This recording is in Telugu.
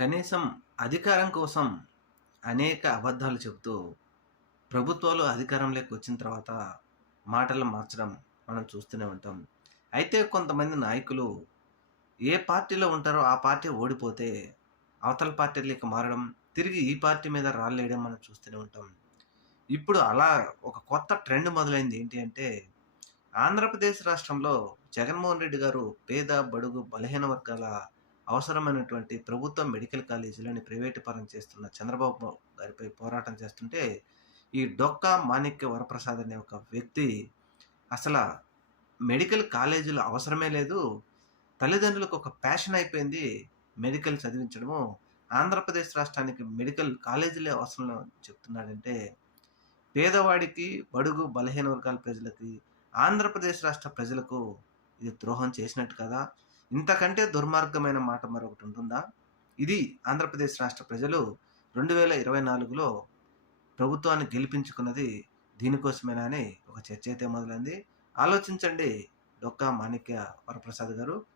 కనీసం అధికారం కోసం అనేక అబద్ధాలు చెబుతూ ప్రభుత్వాలు అధికారంలోకి వచ్చిన తర్వాత మాటలు మార్చడం మనం చూస్తూనే ఉంటాం. అయితే కొంతమంది నాయకులు ఏ పార్టీలో ఉంటారో ఆ పార్టీ ఓడిపోతే అవతల పార్టీలకి మారడం తిరిగి ఈ పార్టీ మీద రాళ్ళేయడం మనం చూస్తూనే ఉంటాం. ఇప్పుడు అలా ఒక కొత్త ట్రెండ్ మొదలైంది. ఏంటి అంటే ఆంధ్రప్రదేశ్ రాష్ట్రంలో జగన్మోహన్ రెడ్డి గారు పేద బడుగు బలహీన వర్గాల అవసరమైనటువంటి ప్రభుత్వ మెడికల్ కాలేజీలని ప్రైవేటు పరం చేస్తున్న చంద్రబాబు గారిపై పోరాటం చేస్తుంటే ఈ డొక్కా మాణిక్య వరప్రసాద్ అనే ఒక వ్యక్తి అసలు మెడికల్ కాలేజీలు అవసరమే లేదు తల్లిదండ్రులకు ఒక ప్యాషన్ అయిపోయింది మెడికల్ చదివించడము. ఆంధ్రప్రదేశ్ రాష్ట్రానికి మెడికల్ కాలేజీలే అవసరం చెప్తున్నాడంటే పేదవాడికి బడుగు బలహీన వర్గాల ప్రజలకి ఆంధ్రప్రదేశ్ రాష్ట్ర ప్రజలకు ఇది ద్రోహం చేసినట్టు కదా? ఇంతకంటే దుర్మార్గమైన మాట మరొకటి ఉంటుందా? ఇది ఆంధ్రప్రదేశ్ రాష్ట్ర ప్రజలు రెండు వేల ఇరవై నాలుగులో ప్రభుత్వాన్ని గెలిపించుకున్నది దీనికోసమేనా అని ఒక చర్చ అయితే మొదలైంది. ఆలోచించండి. డొక్కా మాణిక్య వరప్రసాద్ గారు.